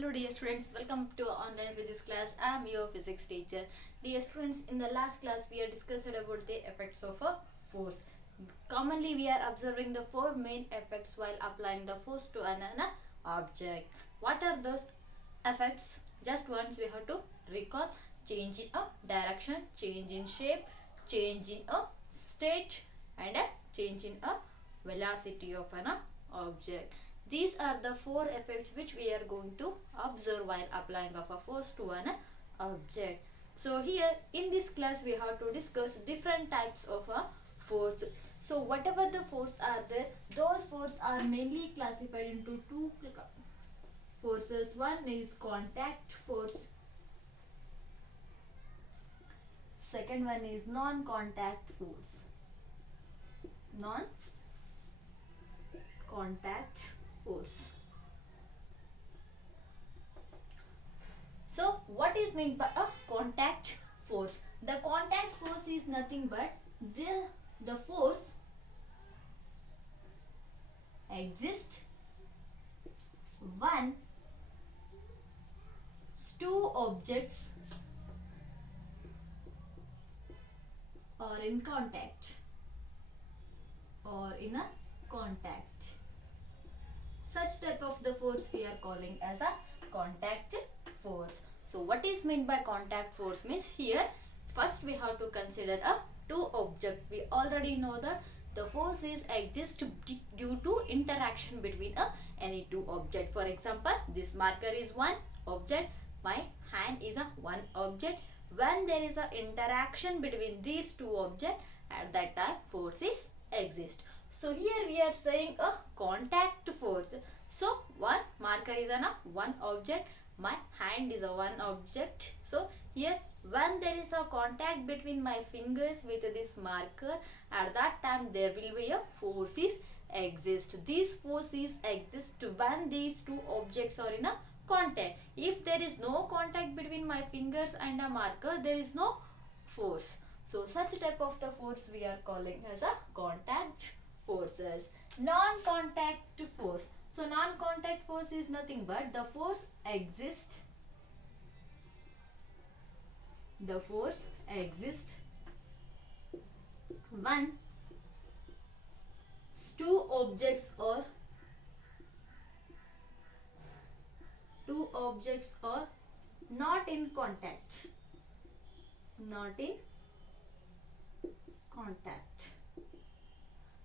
Hello dear students, welcome to online physics class. I am your physics teacher. Dear students, in the last class we have discussed about the effects of a force. Commonly we are observing the four main effects while applying the force to an object. What are those effects? Just once we have to recall: change in a direction, change in shape, change in a state, and a change in a velocity of an object. These are the four effects which we are going to observe while applying of a force to an object. So here in this class we have to discuss different types of a force. So whatever the force are there, those force are mainly classified into two forces. One is contact force. Second one is non-contact force. Non-contact force. So what is meant by a contact force? The contact force is nothing but the force exists when two objects are in contact or in a contact. Such type of the force we are calling as a contact force. So what is meant by contact force means, here first we have to consider a two object. We already know that the force is exist due to interaction between any two object. For example, this marker is one object, my hand is a one object. When there is a interaction between these two objects, at that time force is exist. So here we are saying a contact force. So one marker is a one object, my hand is a one object. So here when there is a contact between my fingers with this marker, at that time there will be a force is exist. These forces exist when these two objects are in a contact. If there is no contact between my fingers and a marker, there is no force. So such type of the force we are calling as a contact forces. Non-contact force. So non-contact force is nothing but the force exists when two objects are not in contact.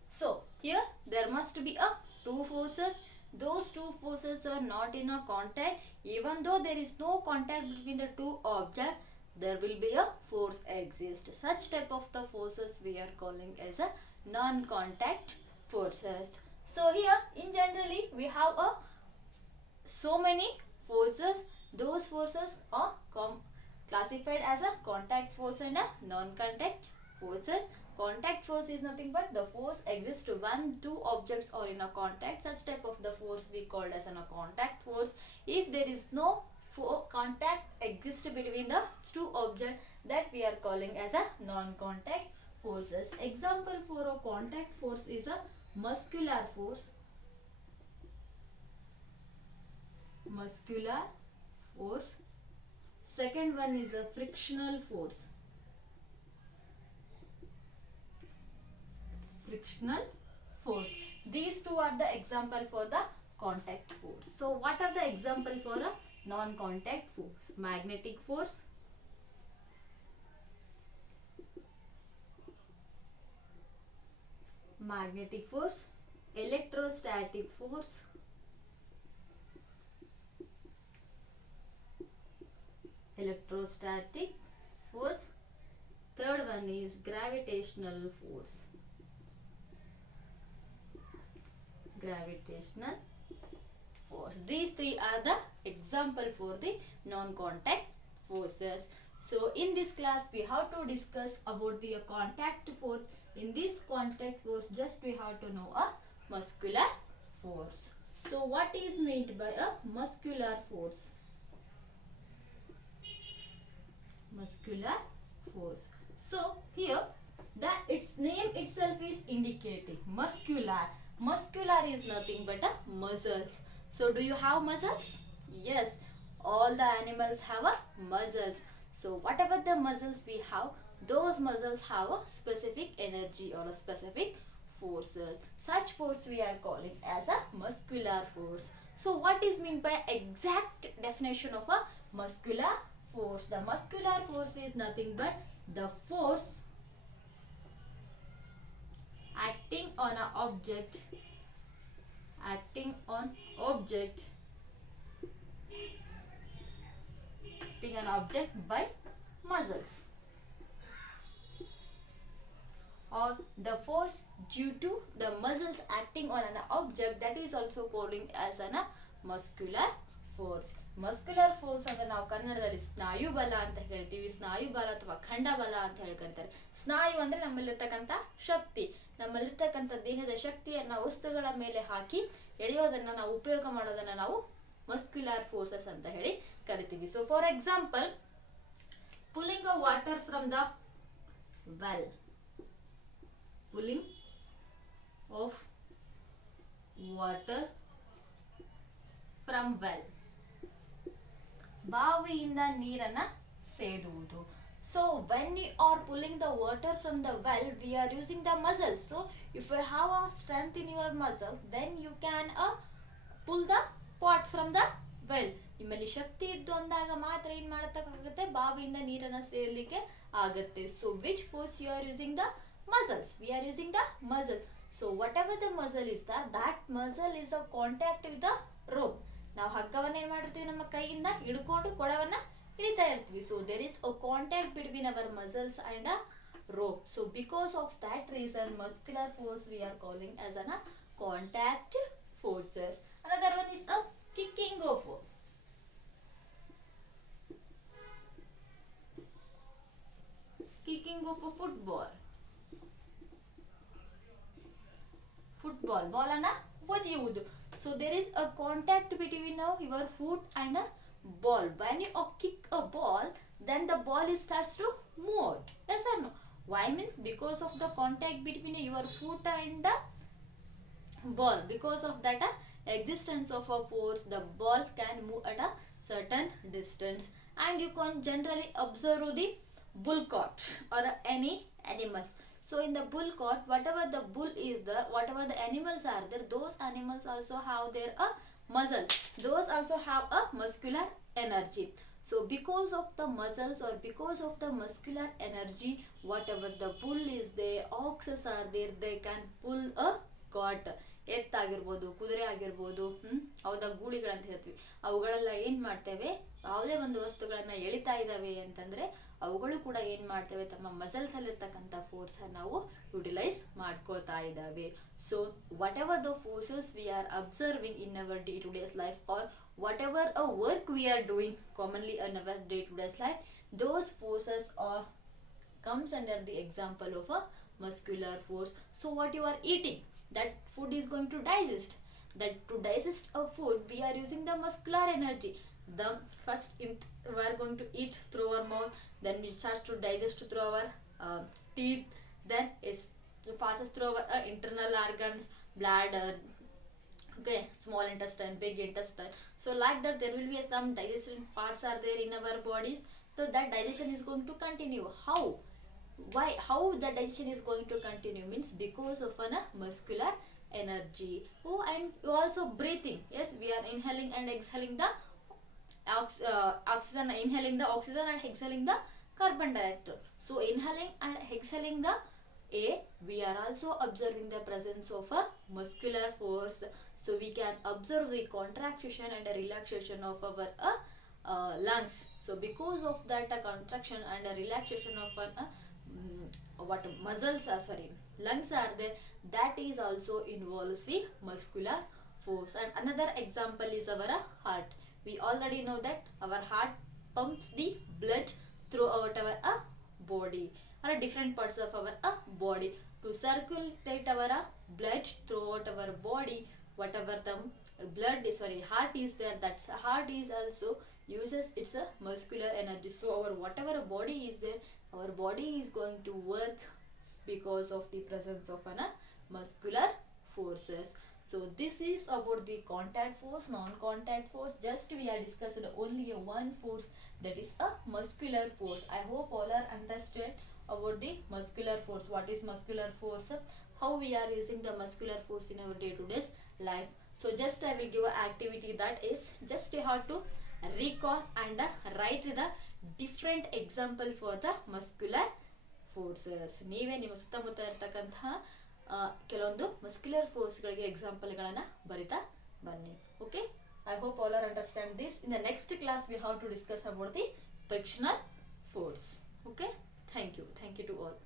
So here there must be a two forces. Those two forces are not in a contact. Even though there is no contact between the two objects, there will be a force exist. Such type of the forces we are calling as a non-contact forces. So here in generally we have so many forces. Those forces are classified as a contact force and a non-contact forces. Contact force is nothing but the force exists when two objects are in a contact. Such type of the force we called as a contact force. If there is no contact exists between the two objects, that we are calling as a non-contact forces. Example for a contact force is a muscular force. Second one is a frictional force. These two are the example for the contact force. So what are the example for a non-contact force? Magnetic force, electrostatic force, third one is gravitational force. These three are the example for the non-contact forces. So in this class we have to discuss about the contact force. In this contact force, just we have to know a muscular force. So what is meant by a muscular force? So here its name itself is indicating muscular. Muscular is nothing but a muscles. So do you have muscles? Yes, all the animals have a muscles. So whatever the muscles we have, those muscles have a specific energy or a specific forces. Such force we are calling as a muscular force. So what is meant by exact definition of a muscular force? The muscular force is nothing but the force acting on an object, acting on object, acting an object by muscles, or the force due to the muscles acting on an object, that is also calling as an muscular force. Muscular force ಅಂದ್ರೆ ನಾವು ಕನ್ನಡದಲ್ಲಿ ಸ್ನಾಯು ಬಲ ಅಂತ ಹೇಳ್ತೀವಿ. ಸ್ನಾಯು ಬಲ ಅಥವಾ ಖಂಡ ಬಲ ಅಂತ ಹೇಳ್ಕೊಂತಾರೆ. ಸ್ನಾಯು ಅಂದ್ರೆ ನಮ್ಮಲ್ಲಿರ್ತಕ್ಕಂಥ ಶಕ್ತಿ, ನಮ್ಮಲ್ಲಿರ್ತಕ್ಕಂಥ ದೇಹದ ಶಕ್ತಿಯನ್ನ ವಸ್ತುಗಳ ಮೇಲೆ ಹಾಕಿ ಎಳೆಯೋದನ್ನ ನಾವು ಉಪಯೋಗ ಮಾಡೋದನ್ನ ನಾವು ಮಸ್ಕ್ಯುಲರ್ ಫೋರ್ಸಸ್ ಅಂತ ಹೇಳಿ ಕರಿತೀವಿ. So for example, pulling a water from the well, pulling of water from well, ಬಾವಿಯಿಂದ ನೀರನ್ನ ಸೇದುವುದು. So when we are pulling the water from the well, we are using the muscles. So if you have a strength in your muscles, then you can pull the pot from the well. ನಿಮ್ಮಲ್ಲಿ ಶಕ್ತಿ ಇದ್ದು ಅಂದಾಗ ಮಾತ್ರ ಏನ್ ಮಾಡತಕ್ಕಾಗುತ್ತೆ, ಬಾವಿಯಿಂದ ನೀರನ್ನ ಸೇರ್ಲಿಕ್ಕೆ ಆಗುತ್ತೆ. So which force you are using? The muscles. We are using the muscle. So whatever the muscle is, that muscle is a contact with the rope. ನಾವು ಹಗ್ಗವನ್ನ ಏನ್ ಮಾಡಿರ್ತೀವಿ, ನಮ್ಮ ಕೈಯಿಂದ ಹಿಡ್ಕೊಂಡು ಕೊಡವನ್ನ ಇಳಿತಾ ಇರ್ತೀವಿ. So there is a contact between our muscles and a rope. So because of that reason, muscular force we are calling as a contact forces. Another one is a kicking of a football. Ball ಅನ್ನ ಒದೆಯುವುದು. So there is a contact between your foot and a ball. When you kick a ball, then the ball starts to move. Yes or no? Why means because of the contact between your foot and the ball. Because of that existence of a force, the ball can move at a certain distance. And you can generally observe the bull cart or any animals. So in the bull cart, whatever the bull is there, whatever the animals are there, those animals also have their muscles. Those also have a muscular energy. So because of the muscles or because of the muscular energy, whatever the bull is there, oxes are there, they can pull a cart. ಎತ್ತಾಗಿರ್ಬೋದು, ಕುದುರೆ ಆಗಿರ್ಬೋದು, ಹೌದಾ, ಗೂಳಿಗಳಂತ ಹೇಳ್ತೀವಿ. ಅವುಗಳೆಲ್ಲ ಏನ್ ಮಾಡ್ತೇವೆ, ಯಾವುದೇ ಒಂದು ವಸ್ತುಗಳನ್ನ ಎಳಿತಾ ಇದಾವೆ ಅಂತಂದ್ರೆ ಅವುಗಳು ಕೂಡ ಏನ್ ಮಾಡ್ತೇವೆ, ತಮ್ಮ ಮಸಲ್ಸ್ ಅಲ್ಲಿರ್ತಕ್ಕಂಥ ಫೋರ್ಸ್ ನಾವು ಯುಟಿಲೈಸ್ ಮಾಡ್ಕೋತಾ ಇದ್ದಾವೆ. So whatever the forces we are observing in our day to days life are whatever a work we are doing commonly in our day to days life, those forces are comes under the example of a muscular force. So what you are eating, that food is going to digest. That to digest a food, we are using the muscular energy. The first we are going to eat through our mouth, then it starts to digest through our teeth, then it passes through our internal organs, bladder, okay, small intestine, big intestine. So like that there will be some digestion parts are there in our bodies. So that digestion is going to continue. How the digestion is going to continue means because of a muscular energy. Oh, and also breathing. Yes, we are inhaling and exhaling the oxygen, inhaling the oxygen and exhaling the carbon dioxide. So inhaling and exhaling the air, we are also observing the presence of a muscular force. So we can observe the contraction and relaxation of our lungs. So because of that contraction and relaxation of what muscles are, lungs are there, that is also involves the muscular force. And another example is our heart. We already know that our heart pumps the blood throughout our body or different parts of our body to circulate our blood throughout our body. Whatever the heart is there, that heart is also uses its muscular energy. So our whatever body is there, our body is going to work because of the presence of muscular forces. So this is about the contact force, non-contact force. Just we are discussed only a one force, that is a muscular force. I hope all are understand about the muscular force. What is muscular force? How we are using the muscular force in our day-to-day life. So just I will give an activity, that is just you have to recall and write the different example for the muscular forces. ನೀವೇ ನಿಮ್ಮ ಸುತ್ತಮುತ್ತ ಇರ್ತಕ್ಕಂತಹ ಕೆಲವೊಂದು muscular ಫೋರ್ಸ್ಗಳಿಗೆ ಎಕ್ಸಾಂಪಲ್ಗಳನ್ನು ಬರಿತಾ ಬನ್ನಿ. Okay, I hope all are understand this. In the next class we have to discuss about the frictional force. Okay, thank you to all.